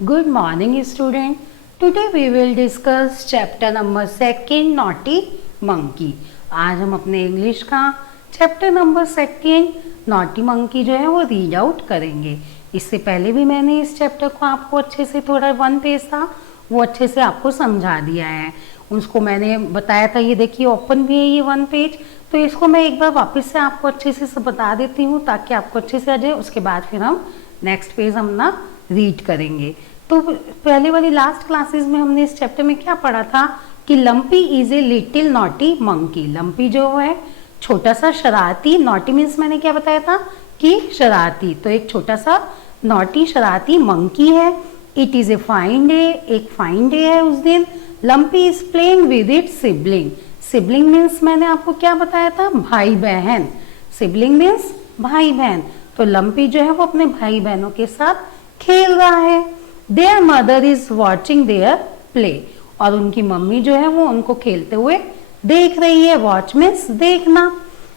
Good morning, student. Today we will discuss chapter number 2 Naughty Monkey. आज हम अपने English का चैप्टर नंबर 2 नॉटी मंकी जो है वो रीड आउट करेंगे। इससे पहले भी मैंने इस चैप्टर को आपको अच्छे से थोड़ा 1 पेज था वो अच्छे से आपको समझा दिया है। उसको मैंने बताया था, ये देखिए ओपन भी है ये 1 पेज, तो इसको मैं एक बार वापस से आपको अच्छे से बता देती हूँ ताकि आपको अच्छे से आ जाए। उसके बाद फिर हम नेक्स्ट पेज हम ना रीड करेंगे। तो पहले वाली लास्ट क्लासेस में हमने इस चैप्टर में क्या पढ़ा था कि lumpy is a little naughty monkey. Lumpy जो है छोटा सा शरारती, नॉटी मीन्स मैंने क्या बताया था कि शरारती, तो एक छोटा सा नॉटी शरारती मंकी है। It is a fine day, एक फाइन डे है उस दिन। Lumpy is playing with it sibling. Sibling means मैंने आपको क्या बताया था, भाई बहन। सिबलिंग मीन्स भाई बहन। तो लंपी जो है वो अपने भाई बहनों के साथ खेल रहा है। Their mother is watching their play, और उनकी मम्मी जो है वो उनको खेलते हुए देख रही है। वॉच मीन्स देखना।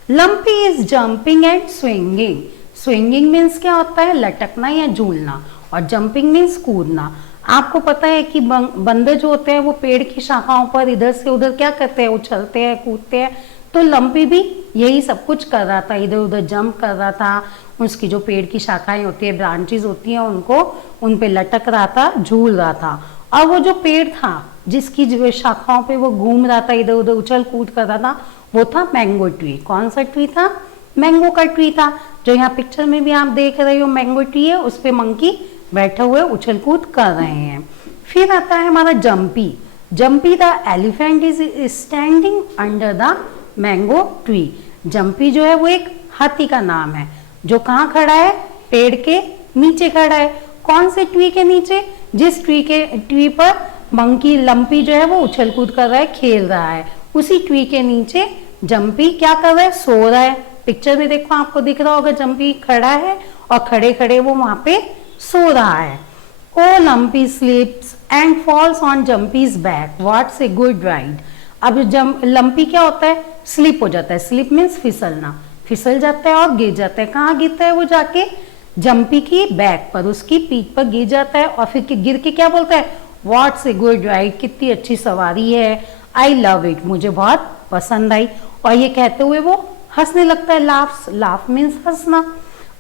Lumpy is jumping and swinging. Swinging means क्या होता है, लटकना या झूलना, और जंपिंग मीन्स कूदना। आपको पता है कि बंदर जो होते हैं वो पेड़ की शाखाओं पर इधर से उधर क्या करते हैं, उछलते हैं, कूदते हैं। तो लंपी भी यही सब कुछ कर रहा था, इधर उधर जंप कर रहा था। उसकी जो पेड़ की शाखाएं होती है, ब्रांचेस होती हैं, उनको उन पे लटक रहा था, झूल रहा था। और वो जो पेड़ था जिसकी जो शाखाओं पे वो घूम रहा था, इधर उधर उछल कूद कर रहा था, वो था मैंगो ट्री। कौन सा ट्री था, मैंगो का ट्री था। जो यहाँ पिक्चर में भी आप देख रहे हो मैंगो ट्री है, उस पे मंकी बैठे हुए उछल कूद कर रहे हैं। फिर आता है हमारा jumpy. Jumpy the elephant is standing under the mango tree. Jumpy जो है वो एक हाथी का नाम है जो कहाँ खड़ा है, पेड़ के नीचे खड़ा है। कौन से ट्री के नीचे, जिस ट्री पर मंकी लंपी जो है वो उछल कूद कर रहा है, खेल रहा है, उसी ट्री के नीचे जंपी क्या कर रहा है, सो रहा है। पिक्चर में देखो आपको दिख रहा होगा, जंपी खड़ा है और खड़े खड़े वो वहां पे सो रहा है। Oh Lumpy sleeps and falls on Jumpy's back, what's a good ride. अब लंपी क्या होता है, स्लिप हो जाता है। स्लिप मीन्स फिसलना, फिसल जाता है और गिर जाता है। कहाँ गिरता है वो, जाके जंपी की बैक पर, उसकी पीठ पर गिर जाता है। और फिर गिर के क्या बोलता है, व्हाट्स ए गुड राइड, कितनी अच्छी सवारी है, आई लव इट, मुझे बहुत पसंद आई। और ये कहते हुए वो हंसने लगता है। लाफ्स, लाफ मीन्स हंसना।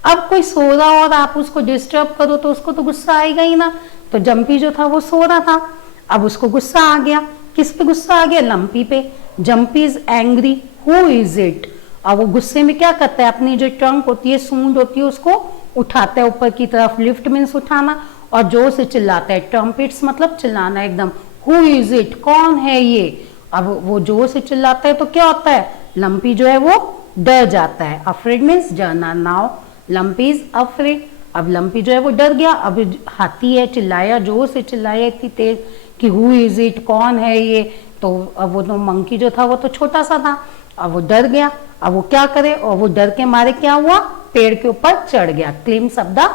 अब कोई सो रहा और आप उसको डिस्टर्ब करो तो उसको तो गुस्सा आएगा ही ना। तो जंपी जो था वो सो रहा था, अब उसको गुस्सा आ गया। किस पे गुस्सा आ गया, लंपी पे। Jumpy is angry, who is it. अब वो गुस्से में क्या करता है, अपनी जो ट्रंक होती है, सूंड होती है, उसको उठाता है ऊपर की तरफ। लिफ्ट मीन्स उठाना, और जोर से चिल्लाता है। ट्रम्पेट्स मतलब चिल्लाना एकदम। हु इज इट, कौन है ये। अब वो जोर से चिल्लाता है तो क्या होता है, लंपी जो है वो डर जाता है। अफ्रेड मीन्स डरना। Now lumpy is afraid. अब लंपी जो है वो डर गया। अब हाथी है, चिल्लाया, जोर से चिल्लाया इतनी तेज कि हु इज इट, कौन है ये। तो अब वो तो मंकी जो था वो तो छोटा सा था, अब वो डर गया। अब वो क्या करे, और वो डर के मारे क्या हुआ, पेड़ के ऊपर चढ़ गया। क्लिम्स अप द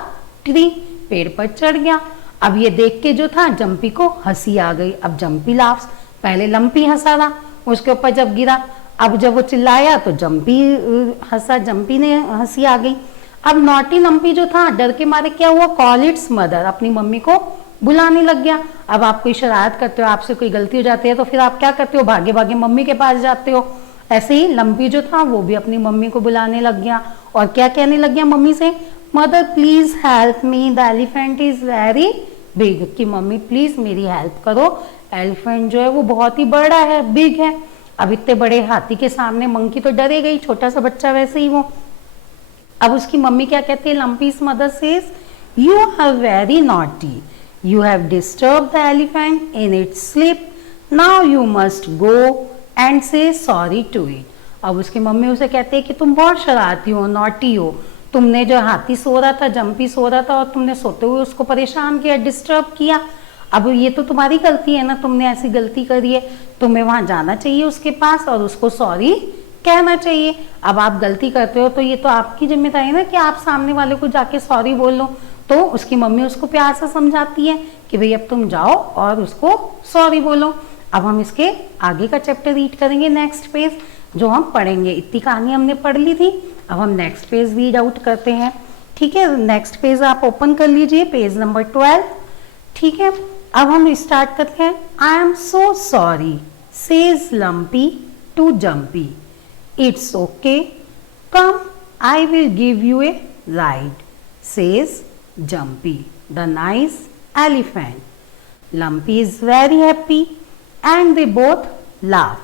ट्री, पेड़ पर चढ़ गया। अब ये देख के जो था जंपी को हंसी आ गई। अब जंपी लाफ्स, पहले लंपी हंसा था उसके ऊपर जब गिरा, अब जब वो चिल्लाया तो जंपी हंसा, जंपी ने हंसी आ गई। अब नॉटी लंपी जो था डर के मारे क्या हुआ, कॉल इट्स मदर, अपनी मम्मी को बुलाने लग गया। अब आप कोई शरारत करते हो, आपसे कोई गलती हो जाती है तो फिर आप क्या करते हो, भागे भागे मम्मी के पास जाते हो। ऐसे ही लंपी जो था वो भी अपनी मम्मी को बुलाने लग गया, और क्या कहने लग गया मम्मी से, mother please help me, the elephant is very big, कि मम्मी प्लीज मेरी हेल्प करो, एलिफेंट जो है वो बहुत ही बड़ा है, बिग है। अब इतने बड़े हाथी के सामने मंकी तो डरे गई, छोटा सा बच्चा वैसे ही वो। अब उसकी मम्मी क्या कहती है, Lumpy's mother says, you are very naughty, you have disturb the elephant in its sleep, now you must go and say sorry to it. अब उसकी मम्मी उसे कहती है कि तुम बहुत शरारती हो, नॉटी हो, तुमने जो हाथी सो रहा था, जंपी सो रहा था, और तुमने सोते हुए उसको परेशान किया, डिस्टर्ब किया। अब ये तो तुम्हारी गलती है ना, तुमने ऐसी गलती करी है, तुम्हें वहां जाना चाहिए उसके पास और उसको सॉरी कहना चाहिए। अब आप गलती करते हो तो ये तो आपकी जिम्मेदारी है ना कि आप सामने वाले को जाके सॉरी बोल लो। तो उसकी मम्मी उसको प्यार से समझाती है कि भाई अब तुम जाओ और उसको सॉरी बोलो। अब हम इसके आगे का चैप्टर रीड करेंगे, नेक्स्ट पेज जो हम पढ़ेंगे। इतनी कहानी हमने पढ़ ली थी, अब हम नेक्स्ट पेज रीड आउट करते हैं। ठीक है, नेक्स्ट पेज आप ओपन कर लीजिए, पेज नंबर 12। ठीक है, अब हम स्टार्ट करते हैं। I am so sorry says Lumpy to Jumpy, it's okay come I will give you a ride, says Jumpy the nice elephant. Lumpy is very happy and they both laugh,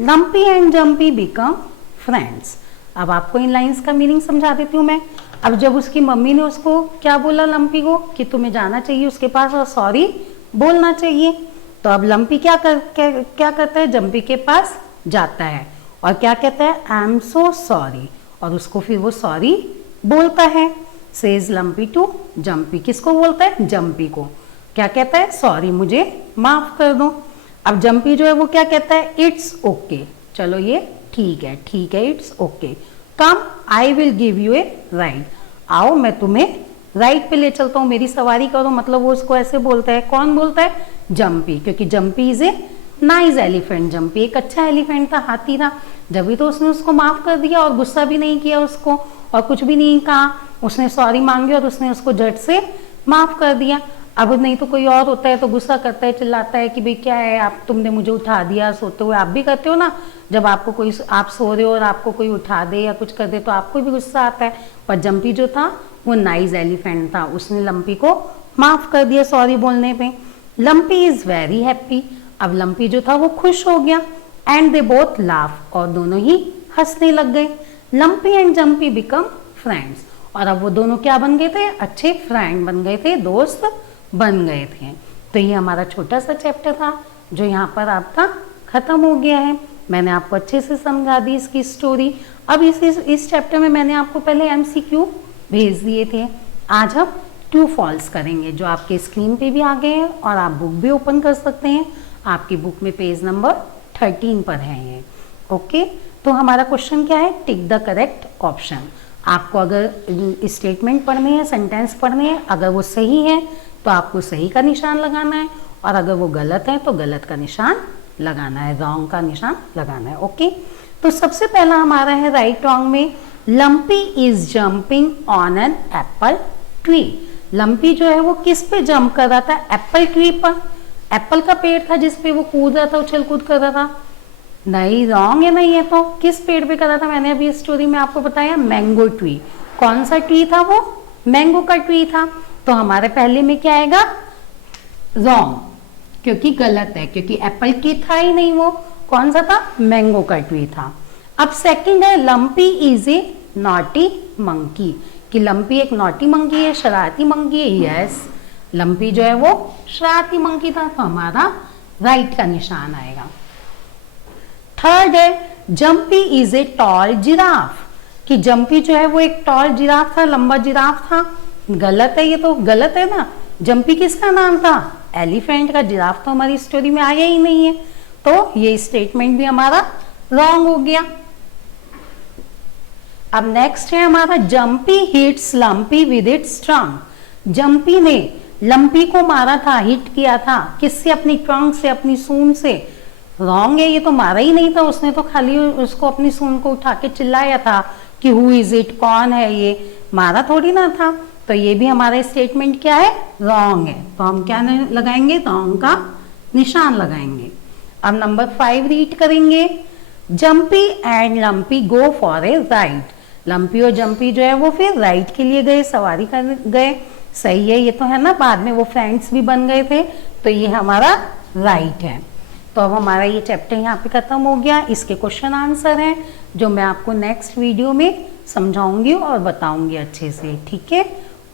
Lumpy and Jumpy become friends. अब आपको इन lines का meaning समझा देती हूँ मैं। अब जब उसकी मम्मी ने उसको क्या बोला लंपी को कि तुम्हें जाना चाहिए उसके पास और सॉरी बोलना चाहिए, तो अब लंपी क्या करता है, जंपी के पास जाता है और क्या कहता है, आई एम सो सॉरी, और उसको फिर वो सॉरी बोलता है। सेज लंपी टू जंपी, किसको बोलता है, जंपी को। क्या कहता है, सॉरी मुझे माफ कर दो। अब जंपी जो है वो क्या कहता है, इट्स ओके, चलो ये ठीक है, it's okay come I will give you a ride, आओ मैं तुम्हें राइड पे ले चलता हूँ, मेरी सवारी करो। मतलब वो उसको ऐसे बोलता है, कौन बोलता है, जंपी, क्योंकि jumpy is a nice elephant, jumpy एक अच्छा एलिफेंट था, हाथी था, जब भी तो उसने उसको माफ कर दिया और गुस्सा भी नहीं किया उसको और कुछ भी नहीं कहा, उसने सॉरी मांगी और उसने उसको झट से माफ कर दिया। अब नहीं तो कोई और होता है तो गुस्सा करता है, चिल्लाता है कि भाई क्या है, आप तुमने मुझे उठा दिया, सोते हुए आप भी करते हो ना, जब आपको कोई, आप सो रहे हो और आपको कोई उठा दे या कुछ कर दे तो आपको भी गुस्सा आता है। पर जंपी जो था वो नाइस एलिफेंट था, उसने लंपी को माफ कर दिया सॉरी बोलने पे। लंपी इज वेरी हैप्पी, अब लंपी जो था वो खुश हो गया। एंड दे बोथ लाफ, और दोनों ही हंसने लग गए। Lumpy and Jumpy become friends, और अब वो दोनों क्या बन गए थे, अच्छे फ्रेंड बन गए थे, दोस्त बन गए थे। तो ये हमारा छोटा सा चैप्टर था जो यहाँ पर आपका खत्म हो गया है। मैंने आपको अच्छे से समझा दी इसकी स्टोरी। अब इस चैप्टर में मैंने आपको पहले एमसीक्यू भेज दिए थे, आज हम ट्रू फॉल्स करेंगे जो आपके स्क्रीन पे भी आ गए हैं और आप बुक भी ओपन कर सकते हैं, आपकी बुक में पेज नंबर 13 पर है ये। ओके, तो हमारा क्वेश्चन क्या है, टिक द करेक्ट ऑप्शन। आपको अगर स्टेटमेंट पढ़ने हैं, सेंटेंस पढ़ने हैं, अगर वो सही है तो आपको सही का निशान लगाना है और अगर वो गलत है तो गलत का निशान लगाना है, रॉन्ग का निशान लगाना है। ओके, तो सबसे पहला हमारा है राइट रॉन्ग में, lumpy is jumping on an apple tree. Lumpy जो है वो किस पे जंप कर रहा था, एप्पल ट्री पर। एप्पल का पेड़ था जिसपे वो कूद रहा था, उछल कूद कर रहा था। नहीं, रॉन्ग है, नहीं है तो किस पेड़ पे कर रहा था, मैंने अभी स्टोरी में आपको बताया, मैंगो ट्री। कौन सा ट्री था वो, मैंगो का ट्री था। तो हमारे पहले में क्या आएगा, रॉन्ग, क्योंकि गलत है, क्योंकि एप्पल की था ही नहीं, वो कौन सा था, मैंगो का ट्री था। अब सेकंड है lumpy is a naughty monkey, कि लंपी एक नॉटी मंकी है, शरारती मंकी है। यस, लंपी जो है वो शरारती मंकी था, तो हमारा राइट का निशान आएगा। थर्ड है jumpy is a tall giraffe, कि जंपी जो है वो एक टॉल जिराफ था, लंबा जिराफ था। गलत है, ये तो गलत है ना, जंपी किसका नाम था, एलिफेंट का, जिराफ तो हमारी स्टोरी में आया ही नहीं है, तो ये स्टेटमेंट भी हमारा रॉन्ग हो गया। अब नेक्स्ट है हमारा jumpy hits lumpy with its trunk. Jumpy ने लंपी को मारा था, हिट किया था, किससे, अपनी ट्रंक से, अपनी सूंड से। रॉन्ग है, ये तो मारा ही नहीं था उसने, तो खाली उसको अपनी सूंड को उठा के चिल्लाया था कि हु इज इट, कौन है ये, मारा थोड़ी ना था। तो ये भी हमारा स्टेटमेंट क्या है, रॉन्ग है, तो हम क्या लगाएंगे, रॉन्ग का निशान लगाएंगे। अब नंबर 5 रीड करेंगे, jumpy and lumpy go for a ride. Lumpy और जंपी जो है वो फिर राइड के लिए गए, सवारी कर गए। सही है, ये तो है ना, बाद में वो फ्रेंड्स भी बन गए थे, तो ये हमारा राइट है। तो अब हमारा ये चैप्टर यहाँ पे खत्म हो गया। इसके क्वेश्चन आंसर हैं जो मैं आपको नेक्स्ट वीडियो में समझाऊंगी और बताऊंगी अच्छे से, ठीक है।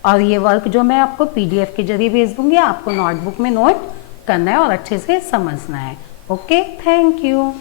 और ये वर्क जो मैं आपको PDF के जरिए भेज दूंगी, आपको नोटबुक में नोट करना है और अच्छे से समझना है। Okay, thank you.